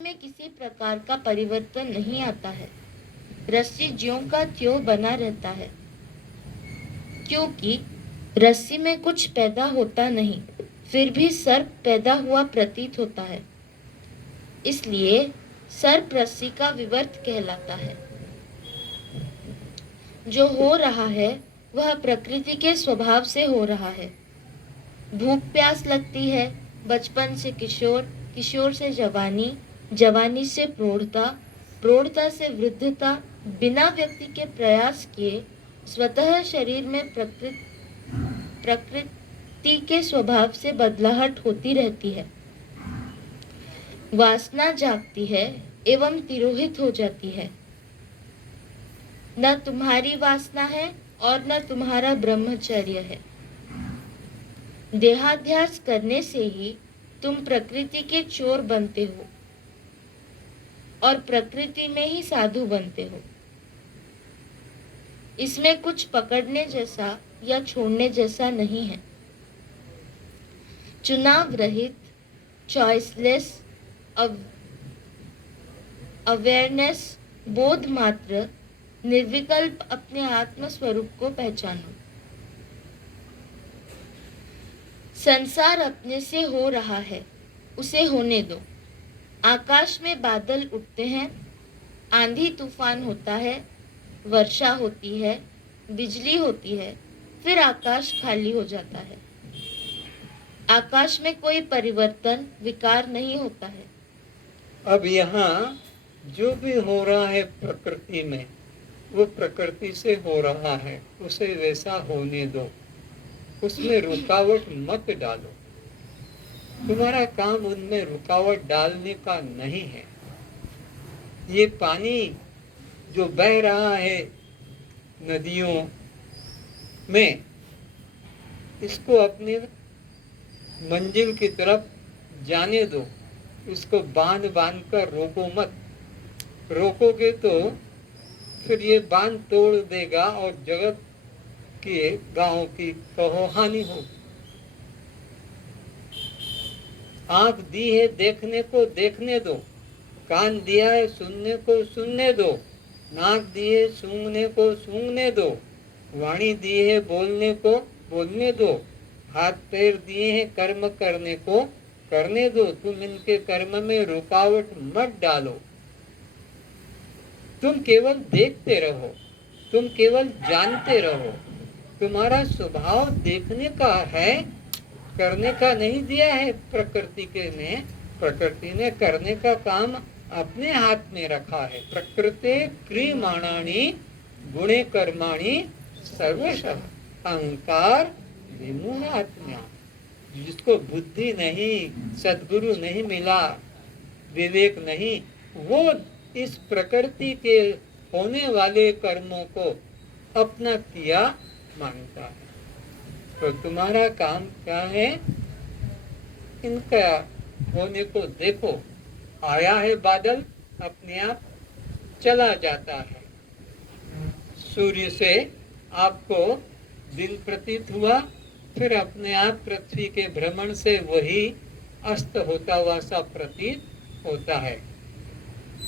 में किसी प्रकार का परिवर्तन नहीं आता है। रस्सी ज्यों का त्यों बना रहता है, क्योंकि रस्सी में कुछ पैदा होता नहीं, फिर भी सर्प पैदा हुआ प्रतीत होता है। इसलिए सर्प रस्सी का विवर्त कहलाता है। जो हो रहा है वह प्रकृति के स्वभाव से हो रहा है। भूख प्यास लगती है, बचपन से किशोर, किशोर से जवानी, जवानी से प्रौढ़ता, प्रौढ़ता से वृद्धता, बिना व्यक्ति के प्रयास किए स्वतः शरीर में प्रकृति के स्वभाव से बदलाहट होती रहती है। वासना जागती है एवं तिरोहित हो जाती है। न तुम्हारी वासना है और न तुम्हारा ब्रह्मचर्य है। देहाध्यास करने से ही तुम प्रकृति के चोर बनते हो और प्रकृति में ही साधु बनते हो। इसमें कुछ पकड़ने जैसा या छोड़ने जैसा नहीं है। चुनाव रहित, चॉइसलेस अवेयरनेस, बोध मात्र, निर्विकल्प अपने आत्म स्वरूप को पहचानो। संसार अपने से हो रहा है, उसे होने दो। आकाश में बादल उठते हैं, आंधी तूफान होता है, वर्षा होती है, बिजली होती है, फिर आकाश खाली हो जाता है। आकाश में कोई परिवर्तन, विकार नहीं होता है। अब यहाँ जो भी हो रहा है प्रकृति में, वो प्रकृति से हो रहा है, उसे वैसा होने दो। उसमें रुकावट मत डालो। तुम्हारा काम उनमें रुकावट डालने का नहीं है। ये पानी जो बह रहा है नदियों में, इसको अपने मंजिल की तरफ जाने दो। इसको बांध बांध कर रोको मत। रोकोगे तो फिर ये बांध तोड़ देगा और जगत के गांव की कहो हानि हो। आंख दी है देखने को, देखने दो। कान दिया है सुनने को, सुनने दो। नाक दी है सूंघने को, सूंघने दो। वाणी दी है बोलने को, बोलने दो। हाथ पैर दिए हैं कर्म करने को, करने दो। तुम इनके कर्म में रुकावट मत डालो। तुम केवल देखते रहो, तुम केवल जानते रहो। तुम्हारा स्वभाव देखने का है, करने का नहीं दिया है प्रकृति के ने। प्रकृति ने करने का काम अपने हाथ में रखा है। प्रकृति क्रियमाणानि गुणे कर्माणि सर्वशः अहंकार विमूढ़ात्म्या। जिसको बुद्धि नहीं, सद्गुरु नहीं मिला, विवेक नहीं, वो इस प्रकृति के होने वाले कर्मों को अपना किया मानता है। तो तुम्हारा काम क्या है? इनका होने को देखो। आया है बादल, अपने आप चला जाता है। सूर्य से आपको दिन प्रतीत हुआ, फिर अपने आप पृथ्वी के भ्रमण से वही अस्त होता हुआ सा प्रतीत होता है।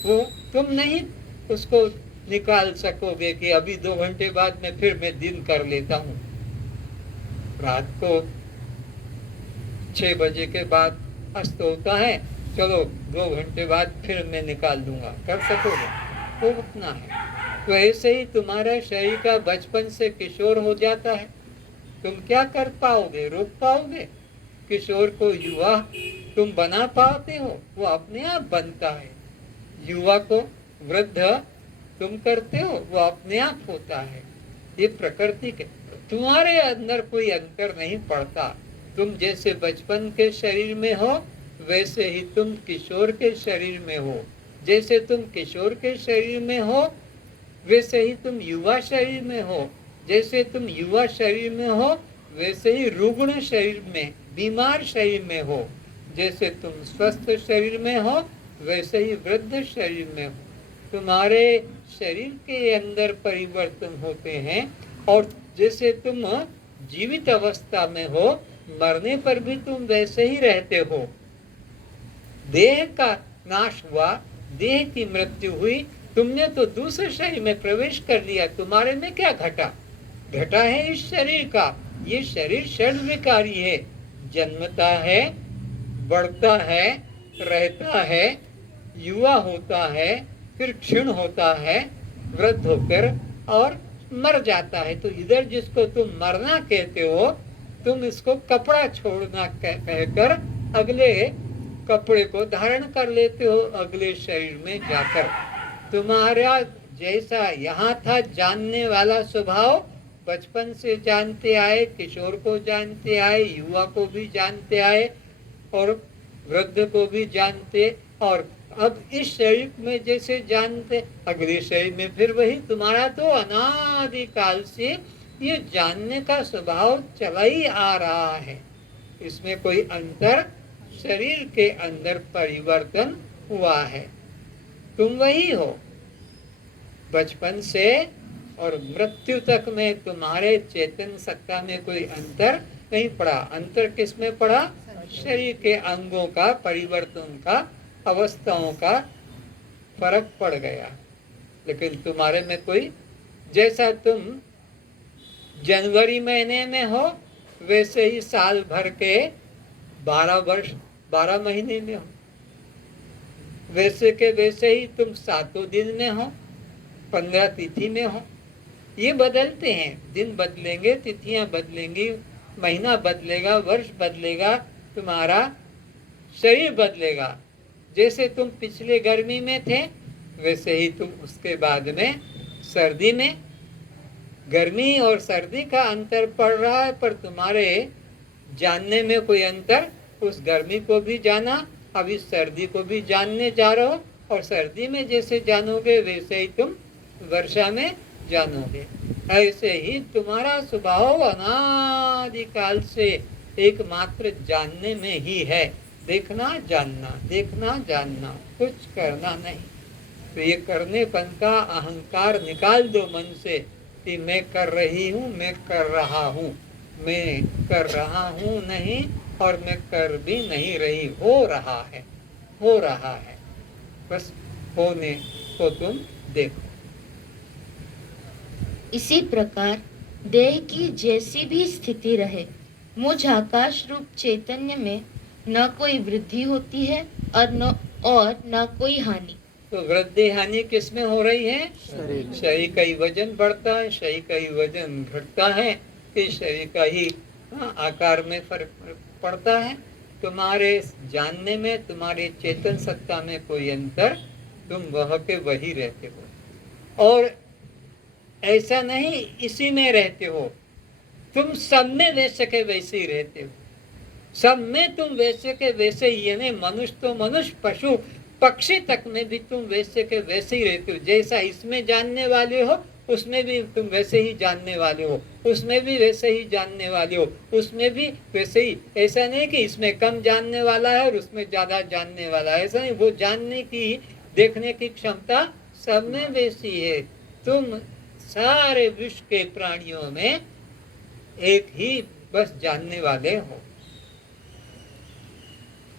वो तुम नहीं उसको निकाल सकोगे कि अभी 2 घंटे बाद में फिर मैं दिन कर लेता हूँ। रात को 6 बजे के बाद अस्त होता है, चलो 2 घंटे बाद फिर मैं निकाल दूंगा, कर सकोगे? वो उतना है। तो ऐसे ही तुम्हारा शरीर का बचपन से किशोर हो जाता है। तुम क्या कर पाओगे? रोक पाओगे? किशोर को युवा तुम बना पाते हो? वो अपने आप बनता है। युवा को वृद्ध तुम करते हो, वो अपने आप होता है। ये प्रकृति के, तुम्हारे अंदर कोई अंतर नहीं पड़ता। तुम जैसे बचपन के शरीर में हो, वैसे ही तुम किशोर के शरीर में हो। जैसे तुम किशोर के शरीर में हो, वैसे ही तुम युवा शरीर में हो। जैसे तुम युवा शरीर में हो, वैसे ही रुग्ण शरीर में, बीमार शरीर में हो। जैसे तुम स्वस्थ शरीर में हो, वैसे ही वृद्ध शरीर में हो। तुम्हारे शरीर के अंदर परिवर्तन होते हैं। और जैसे तुम जीवित अवस्था में हो, मरने पर भी तुम वैसे ही रहते हो। देह का नाश हुआ, देह की मृत्यु हुई, तुमने तो दूसरे शरीर में प्रवेश कर लिया, तुम्हारे में क्या घटा? घटा है इस शरीर का। ये शरीर षड विकारी है, जन्मता है, बढ़ता है, रहता है, युवा होता है, फिर क्षीण होता है, वृद्ध होकर और मर जाता है। तो इधर जिसको तुम मरना कहते हो, तुम इसको कपड़ा छोड़ना कहकर अगले कपड़े को धारण कर लेते हो अगले शरीर में जाकर। तुम्हारा जैसा यहाँ था जानने वाला स्वभाव, बचपन से जानते आए, किशोर को जानते आए, युवा को भी जानते आए और वृद्ध को भी जानते, और अब इस शरीर में जैसे जानते, अगले शरीर में फिर वही। तुम्हारा तो अनादिकाल से ये जानने का स्वभाव चला ही आ रहा है, इसमें कोई अंतर शरीर के अंदर परिवर्तन हुआ है। तुम वही हो बचपन से और मृत्यु तक में, तुम्हारे चेतन सत्ता में कोई अंतर नहीं पड़ा। अंतर किस में पड़ा? शरीर के अंगों का परिवर्तन का, अवस्थाओं का फर्क पड़ गया। लेकिन तुम्हारे में कोई, जैसा तुम जनवरी महीने में हो वैसे ही साल भर के 12 महीने में हो, वैसे के वैसे ही तुम 7 दिन में हो, 15 तिथि में हो। ये बदलते हैं, दिन बदलेंगे, तिथियां बदलेंगी, महीना बदलेगा, वर्ष बदलेगा, तुम्हारा शरीर बदलेगा। जैसे तुम पिछले गर्मी में थे वैसे ही तुम उसके बाद में सर्दी में, गर्मी और सर्दी का अंतर पड़ रहा है, पर तुम्हारे जानने में कोई अंतर, उस गर्मी को भी जाना, अब इस सर्दी को भी जानने जा रहे हो, और सर्दी में जैसे जानोगे वैसे ही तुम वर्षा में जानोगे। ऐसे ही तुम्हारा स्वभाव अनादिकाल से एकमात्र जानने में ही है। देखना जानना, देखना जानना, कुछ करना नहीं। तो ये करनेपन का अहंकार निकाल दो मन से कि मैं कर रही हूँ, मैं कर रहा हूँ, मैं कर रहा हूँ नहीं, और मैं कर भी नहीं रही, हो रहा है, हो रहा है। बस होने को तुम देखो। इसी प्रकार देह की जैसी भी स्थिति रहे, मुझ आकाश रूप चैतन्य में न कोई वृद्धि होती है और न कोई हानि। तो वृद्धि हानि किस में हो रही है? शरीर का ही वजन बढ़ता है, शरीर का ही वजन घटता है, इस शरीर का ही आकार में फर्क पड़ता है। तुम्हारे जानने में, तुम्हारे चेतन सत्ता में कोई अंतर, तुम वह के वही रहते हो। और ऐसा नहीं इसी में रहते हो, तुम सब में वैसे के वैसे ही रहते हो। सब में तुम वैसे के वैसे ही, यानी मनुष्य तो मनुष्य, पशु पक्षी तक में भी तुम वैसे के वैसे ही रहते हो। जैसा इसमें जानने वाले हो उसमें भी तुम वैसे ही जानने वाले हो, उसमें भी वैसे ही जानने वाले हो, उसमें भी वैसे ही। ऐसा नहीं कि इसमें कम जानने वाला है और उसमें ज्यादा जानने वाला है, ऐसा नहीं। वो जानने की, देखने की क्षमता सब में वैसी है। तुम सारे विश्व के प्राणियों में एक ही बस जानने वाले हो।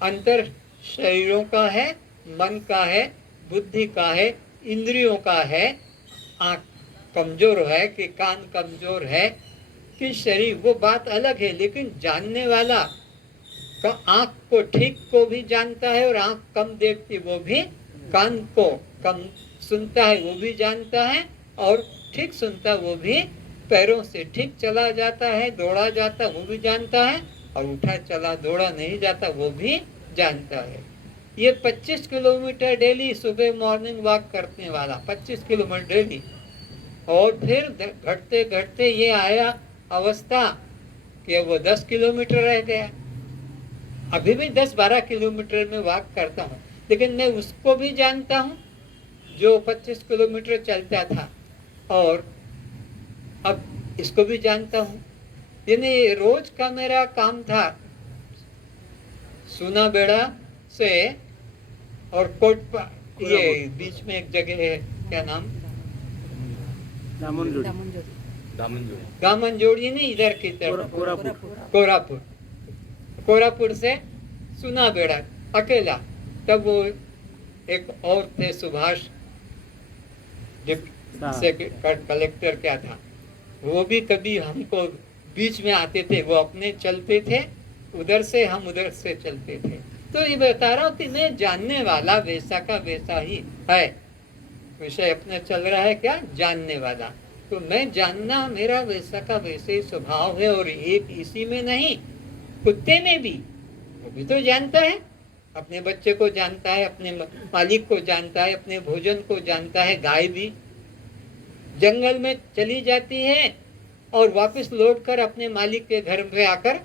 अंतर शरीरों का है, मन का है, बुद्धि का है, इंद्रियों का है। आँख कमजोर है कि कान कमजोर है कि शरीर, वो बात अलग है। लेकिन जानने वाला का आँख को ठीक को भी जानता है, और आँख कम देखती वो भी कान को कम सुनता है वो भी जानता है, और ठीक सुनता वो भी पैरों से ठीक चला जाता है, दौड़ा जाता वो भी जानता है, और उठा चला दौड़ा नहीं जाता वो भी जानता है। ये 25 किलोमीटर डेली सुबह मॉर्निंग वॉक करने वाला 25 किलोमीटर डेली, और फिर घटते घटते ये आया अवस्था कि वो 10 किलोमीटर रह गया। अभी भी 10-12 किलोमीटर में वॉक करता हूँ, लेकिन मैं उसको भी जानता हूँ जो 25 किलोमीटर चलता था, और अब इसको भी जानता हूँ। यानी रोज का मेरा काम था सुना बेड़ा से और कोट, ये बीच में एक जगह है, क्या नाम, दामनजोड़ी नहीं, इधर की तरफ कोरापुट से सुना बेड़ा अकेला। तब वो एक और थे सुभाष से कलेक्टर क्या था, वो भी कभी हमको बीच में आते थे, वो अपने चलते थे उधर से, हम उधर से चलते थे। तो ये बता रहा हूँ कि मैं जानने वाला वैसा का वैसा ही है। विषय अपने चल रहा है क्या, जानने वाला। तो मैं जानना मेरा वैसा का वैसे ही स्वभाव है। और एक इसी में नहीं, कुत्ते में भी, वो भी तो जानता है, अपने बच्चे को जानता है, अपने मालिक को जानता है, अपने भोजन को जानता है। गाय भी जंगल में चली जाती है और वापस लौटकर अपने मालिक के घर में आकर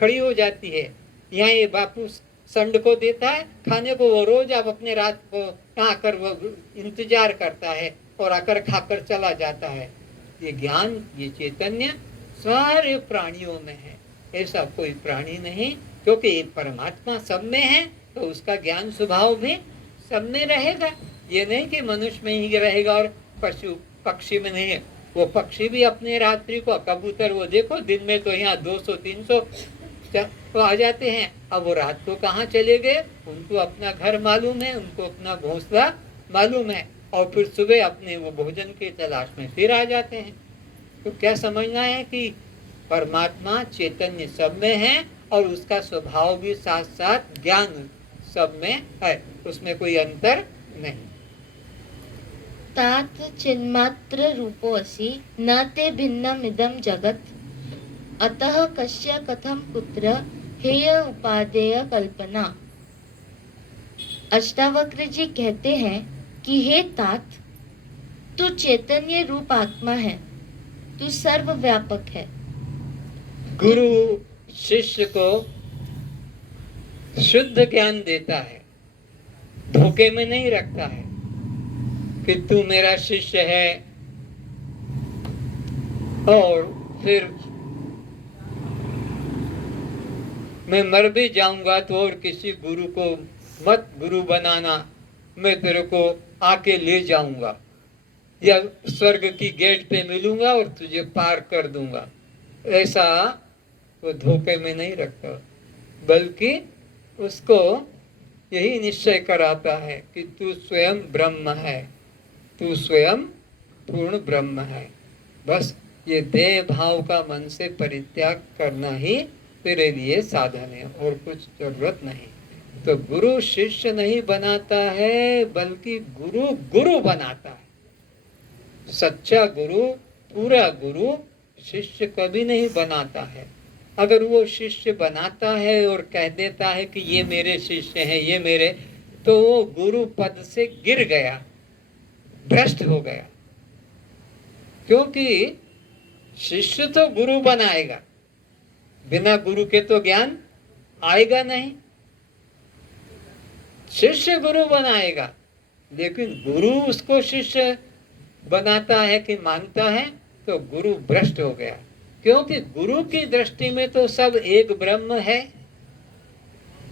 खड़ी हो जाती है। यहाँ ये बापू संड को देता है खाने को, वो रोज अब अपने रात को आकर वो इंतजार करता है और आकर खाकर चला जाता है। ये ज्ञान, ये चैतन्य सारे प्राणियों में है, ऐसा कोई प्राणी नहीं, क्योंकि ये परमात्मा सब में है, तो उसका ज्ञान स्वभाव भी सब में रहेगा। ये नहीं कि मनुष्य में ही रहेगा और पशु पक्षी में नहीं है। वो पक्षी भी अपने रात्रि को, कबूतर वो देखो दिन में तो यहाँ 200-300 तो आ जाते हैं, अब वो रात को कहाँ चले गए, उनको अपना घर मालूम है, उनको अपना घोंसला मालूम है, और फिर सुबह अपने वो भोजन की तलाश में फिर आ जाते हैं। तो क्या समझना है कि परमात्मा चैतन्य सब में है और उसका स्वभाव भी साथ साथ ज्ञान सब में है, उसमें कोई अंतर नहीं। तात चिन्मात्र रूपो असि न ते भिन्नमिदं जगत अतः कस्य कथम कुत्र हेय उपादेय कल्पना। अष्टावक्र जी कहते हैं कि हे तात, तू चैतन्य रूप आत्मा है, तू सर्वव्यापक है। गुरु शिष्य को शुद्ध ज्ञान देता है, धोखे में नहीं रखता है कि तू मेरा शिष्य है और फिर मैं मर भी जाऊंगा तो और किसी गुरु को मत गुरु बनाना, मैं तेरे को आके ले जाऊंगा या स्वर्ग की गेट पे मिलूंगा और तुझे पार कर दूंगा। ऐसा वो धोखे में नहीं रखता, बल्कि उसको यही निश्चय कराता है कि तू स्वयं ब्रह्म है, तू स्वयं पूर्ण ब्रह्म है। बस ये देह भाव का मन से परित्याग करना ही तेरे लिए साधन है, और कुछ जरूरत नहीं। तो गुरु शिष्य नहीं बनाता है, बल्कि गुरु गुरु बनाता है। सच्चा गुरु, पूरा गुरु शिष्य कभी नहीं बनाता है। अगर वो शिष्य बनाता है और कह देता है कि ये मेरे शिष्य हैं, ये मेरे, तो वो गुरु पद से गिर गया, भ्रष्ट हो गया। क्योंकि शिष्य तो गुरु बनाएगा, बिना गुरु के तो ज्ञान आएगा नहीं। शिष्य गुरु बनाएगा, लेकिन गुरु उसको शिष्य बनाता है कि मानता है, तो गुरु भ्रष्ट हो गया। क्योंकि गुरु की दृष्टि में तो सब एक ब्रह्म है,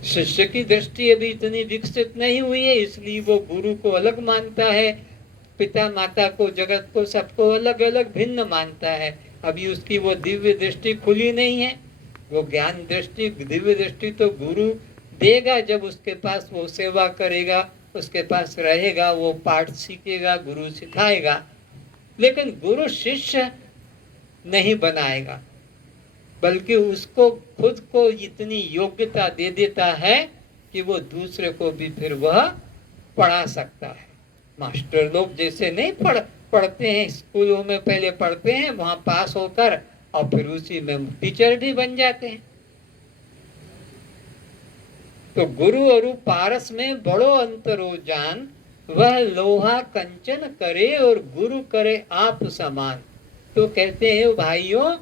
शिष्य की दृष्टि अभी इतनी विकसित नहीं हुई है, इसलिए वो गुरु को अलग मानता है, पिता माता को, जगत को, सबको अलग अलग भिन्न मानता है। अभी उसकी वो दिव्य दृष्टि खुली नहीं है। वो ज्ञान दृष्टि, दिव्य दृष्टि तो गुरु देगा, जब उसके पास वो सेवा करेगा, उसके पास रहेगा, वो पाठ सीखेगा, गुरु सिखाएगा। लेकिन गुरु शिष्य नहीं बनाएगा, बल्कि उसको खुद को इतनी योग्यता दे देता है कि वो दूसरे को भी फिर वह पढ़ा सकता है। मास्टर लोग जैसे नहीं पढ़ते हैं, स्कूलों में पहले पढ़ते हैं, वहां पास होकर और फिर उसी में टीचर भी बन जाते हैं। तो गुरु और पारस में बड़ो अंतरो जान, वह लोहा कंचन करे और गुरु करे आप समान। तो कहते हैं भाइयों,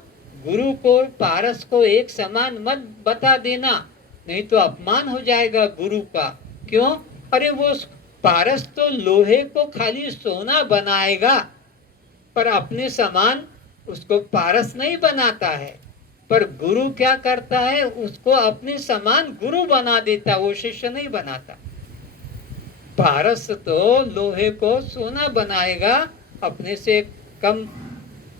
गुरु को पारस को एक समान मत बता देना, नहीं तो अपमान हो जाएगा गुरु का। क्यों? अरे वो पारस तो लोहे को खाली सोना बनाएगा, पर अपने समान उसको पारस नहीं बनाता है। पर गुरु क्या करता है, उसको अपने समान गुरु बना देता, वो शिष्य नहीं बनाता। पारस तो लोहे को सोना बनाएगा, अपने से कम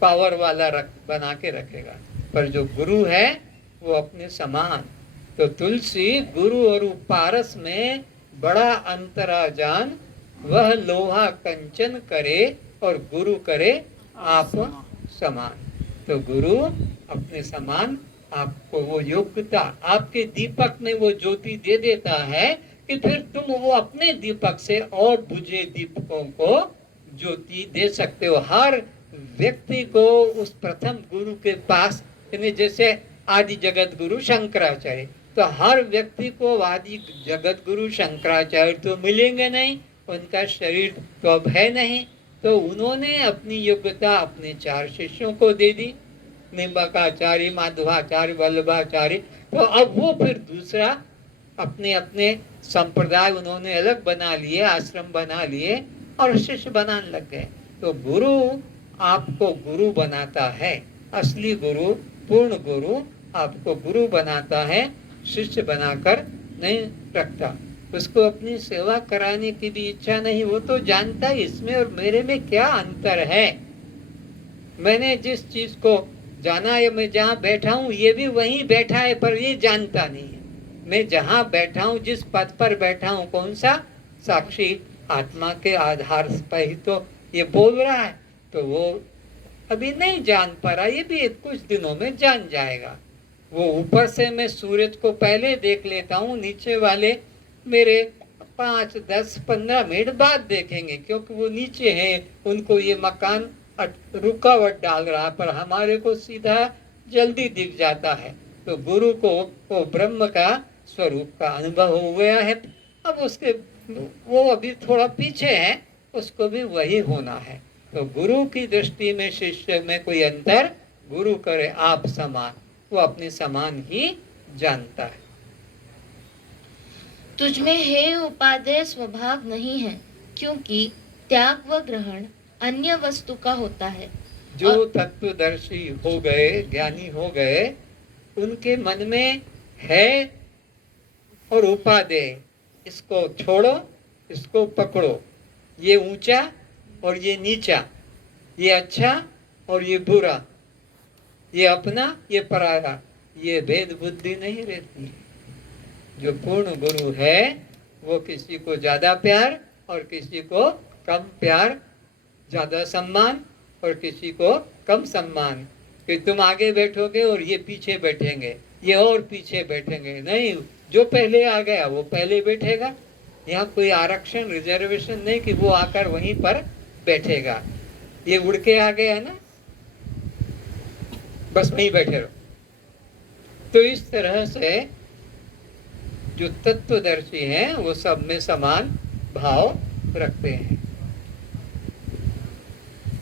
पावर वाला बना के रखेगा, पर जो गुरु है वो अपने समान। तो तुलसी गुरु और पारस में बड़ा अंतरा जान, वह लोहा कंचन करे और गुरु करे आप समान। तो गुरु अपने समान आपको वो योग्यता, आपके दीपक में वो ज्योति दे देता है कि फिर तुम वो अपने दीपक से और बुझे दीपकों को ज्योति दे सकते हो। हर व्यक्ति को उस प्रथम गुरु के पास, जैसे आदि जगत गुरु शंकराचार्य, तो हर व्यक्ति को आदि जगत गुरु शंकराचार्य तो मिलेंगे नहीं, उनका शरीर तो अब है नहीं, तो उन्होंने अपनी योग्यता अपने 4 शिष्यों को दे दी, निम्बकाचार्य, माधवाचार्य, वल्लभाचार्य। तो अब वो फिर दूसरा अपने अपने संप्रदाय उन्होंने अलग बना लिए, आश्रम बना लिए और शिष्य बनाने लग गए। तो गुरु आपको गुरु बनाता है, असली गुरु, पूर्ण गुरु आपको गुरु बनाता है, शिष्य बनाकर नहीं रखता। उसको अपनी सेवा कराने की भी इच्छा नहीं, वो तो जानता है इसमें और मेरे में क्या अंतर है। मैंने जिस चीज को जाना है, मैं जहाँ बैठा हूँ ये भी वहीं बैठा है, पर ये जानता नहीं है। मैं जहाँ बैठा हूँ, जिस पद पर बैठा हूँ, कौन सा साक्षी आत्मा के आधार पर ही तो ये बोल रहा है, तो वो अभी नहीं जान पा रहा, ये भी कुछ दिनों में जान जाएगा। वो ऊपर से मैं सूरज को पहले देख लेता हूँ, नीचे वाले मेरे 5, 10, 15 मिनट बाद देखेंगे, क्योंकि वो नीचे हैं, उनको ये मकान रुकावट डाल रहा, पर हमारे को सीधा जल्दी दिख जाता है। तो गुरु को वो ब्रह्म का स्वरूप का अनुभव हो गया है, अब उसके वो अभी थोड़ा पीछे है, उसको भी वही होना है। तो गुरु की दृष्टि में शिष्य में कोई अंतर, गुरु करे आप समान, वो अपने समान ही जानता है। तुझमें हे उपादेय स्वभाव नहीं है, क्योंकि त्याग व ग्रहण अन्य वस्तु का होता है। जो तत्वदर्शी हो गए, ज्ञानी हो गए, उनके मन में है और उपादेय, इसको छोड़ो, इसको पकड़ो, ये ऊंचा और ये नीचा, ये अच्छा और ये बुरा, ये अपना ये पराया, ये भेद बुद्धि नहीं रहती है। जो पूर्ण गुरु है वो किसी को ज्यादा प्यार और किसी को कम प्यार, ज्यादा सम्मान और किसी को कम सम्मान, कि तुम आगे बैठोगे और ये पीछे बैठेंगे, ये और पीछे बैठेंगे, नहीं, जो पहले आ गया वो पहले बैठेगा। यहाँ कोई आरक्षण रिजर्वेशन नहीं कि वो आकर वहीं पर बैठेगा, ये उड़ के आ गया ना, बस वहीं बैठे रहो। तो इस तरह से जो तत्वदर्शी हैं वो सब में समान भाव रखते हैं।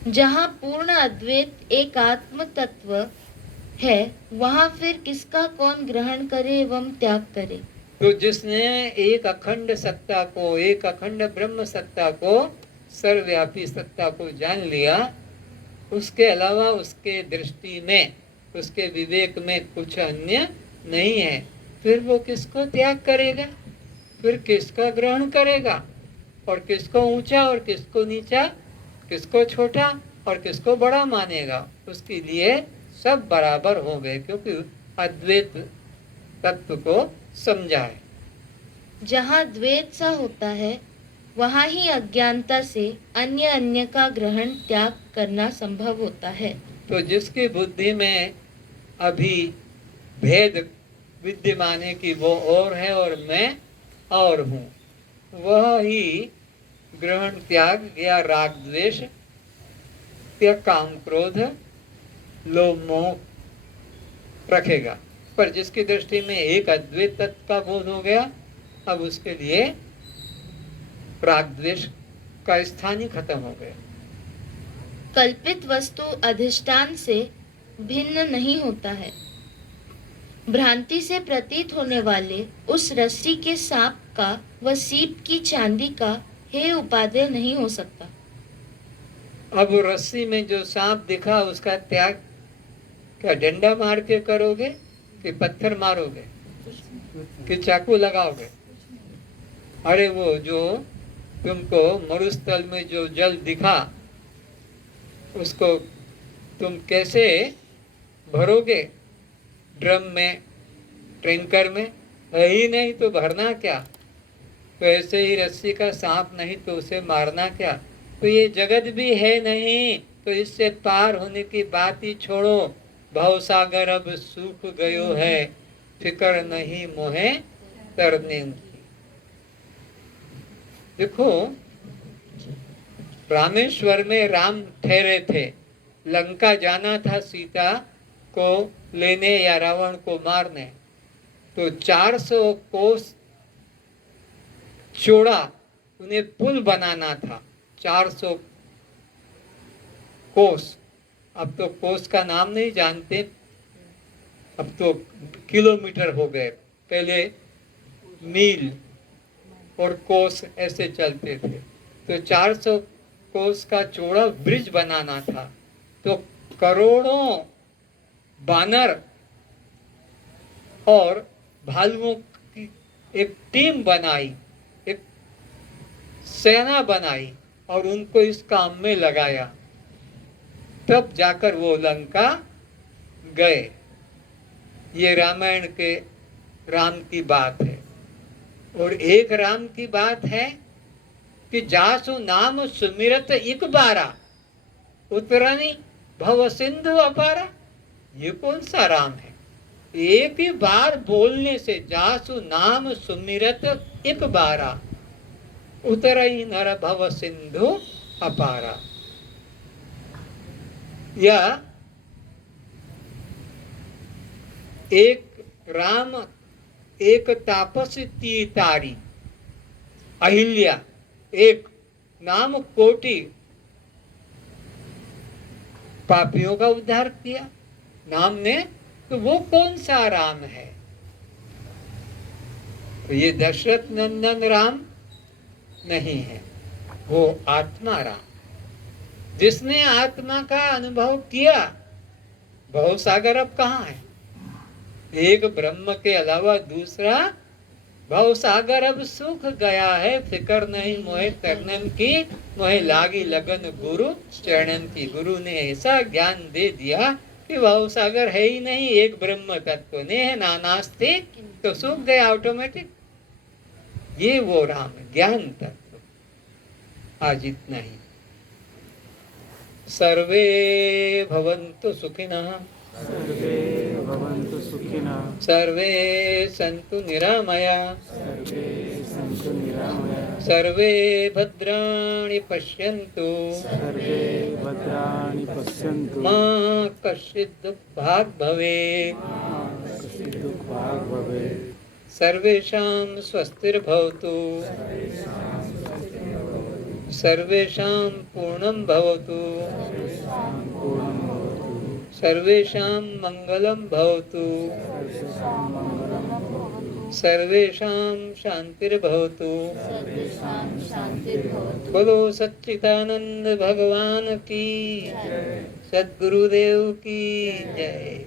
जहाँ पूर्ण अद्वैत एक आत्म तत्व है, वहाँ फिर किसका कौन ग्रहण करे एवं त्याग करे। तो जिसने एक अखंड सत्ता को, एक अखंड ब्रह्म सत्ता को, सर्वव्यापी सत्ता को जान लिया, उसके अलावा उसके दृष्टि में, उसके विवेक में कुछ अन्य नहीं है, फिर वो किसको त्याग करेगा, फिर किसका ग्रहण करेगा, और किसको ऊंचा और किसको नीचा, किसको छोटा और किसको बड़ा मानेगा। उसके लिए सब बराबर हो गए, क्योंकि अद्वैत तत्व को समझा है। जहाँ द्वैत सा होता है, वहाँ ही अज्ञानता से अन्य अन्य का ग्रहण त्याग करना संभव होता है। तो जिसकी बुद्धि में अभी भेद विद्यमान है कि वो और है और मैं और हूँ, वह ही ग्रहण त्याग या राग द्वेष या काम क्रोध लोभ मोह रखेगा। पर जिसकी दृष्टि में एक अद्वैत तत्व का बोध हो गया, अब उसके लिए राग द्वेष का स्थान ही खत्म हो गया। कल्पित वस्तु अधिष्ठान से भिन्न नहीं होता है। भ्रांति से प्रतीत होने वाले उस रस्सी के सांप का व सीप की चांदी का हे उपादेय नहीं हो सकता। अब रस्सी में जो सांप दिखा उसका त्याग क्या डंडा मार के करोगे कि पत्थर मारोगे कि चाकू लगाओगे? अरे वो जो तुमको मरुस्थल में जो जल दिखा उसको तुम कैसे भरोगे? ड्रम में, टैंकर में? है ही नहीं तो भरना क्या? तो ऐसे ही रस्सी का सांप नहीं तो उसे मारना क्या। तो ये जगत भी है नहीं, तो इससे पार होने की बात ही छोड़ो। भवसागर अब सूख गयो है, फिकर नहीं मोहे तरने की। देखो, रामेश्वर में राम ठहरे थे, लंका जाना था सीता को लेने या रावण को मारने। तो 400 कोस चौड़ा उन्हें पुल बनाना था, 400 कोस। अब तो कोस का नाम नहीं जानते, अब तो किलोमीटर हो गए, पहले मील और कोस ऐसे चलते थे। तो 400 कोस का चौड़ा ब्रिज बनाना था। तो करोड़ों बानर और भालुओं की एक टीम बनाई, एक सेना बनाई और उनको इस काम में लगाया, तब जाकर वो लंका गए। ये रामायण के राम की बात है। और एक राम की बात है कि जासु नाम सुमिरत एक बारा, उतरनी भव सिंधु अपारा। ये कौन सा राम है? एक ही बार बोलने से, जासु नाम सुमिरत एक बारा, उतरई नर भव सिंधु अपारा। या एक राम एक तापसी तारी, अहिल्या एक नाम कोटि पापियों का उद्धार किया नाम ने। तो वो कौन सा राम है? तो ये दशरथ नंदन राम नहीं है, वो आत्मा राम, जिसने आत्मा का अनुभव किया। भवसागर अब कहाँ है? एक ब्रह्म के अलावा दूसरा भवसागर अब सूख गया है, फिकर नहीं मोहे तरनन की, मोहे लागी लगन गुरु चरणन की। गुरु ने ऐसा ज्ञान दे दिया कि भवसागर है ही नहीं, एक ब्रह्म तत्व ने है, नानास्ति, तो सूख गया ऑटोमेटिक। ये वो राम ज्ञान तत्व। आज इतना ही। सर्वे भवन्तु सुखिनः, सर्वे भवन्तु सुखिनः, सर्वे सन्तु निरामयाः, सर्वे सन्तु निरामयाः, सर्वे भद्राणि पश्यन्तु, सर्वे भद्राणि पश्यन्तु, मा कश्चित् दुःखभाग् भवेत्, मा कश्चित् दुःखभाग् भवेत्। सर्वेषां स्वस्तिर्भवतु, सर्वेषां पूर्णं भवतु, पूर्णं भवतु, सर्वेषां मङ्गलं भवतु, सर्वेषां मङ्गलं भवतु, सर्वेषां शान्तिर्भवतु। सर्वेषां शान्तिर्भवतु। बोलो सच्चिदानंद भगवान की, सद्गुरुदेव की जय।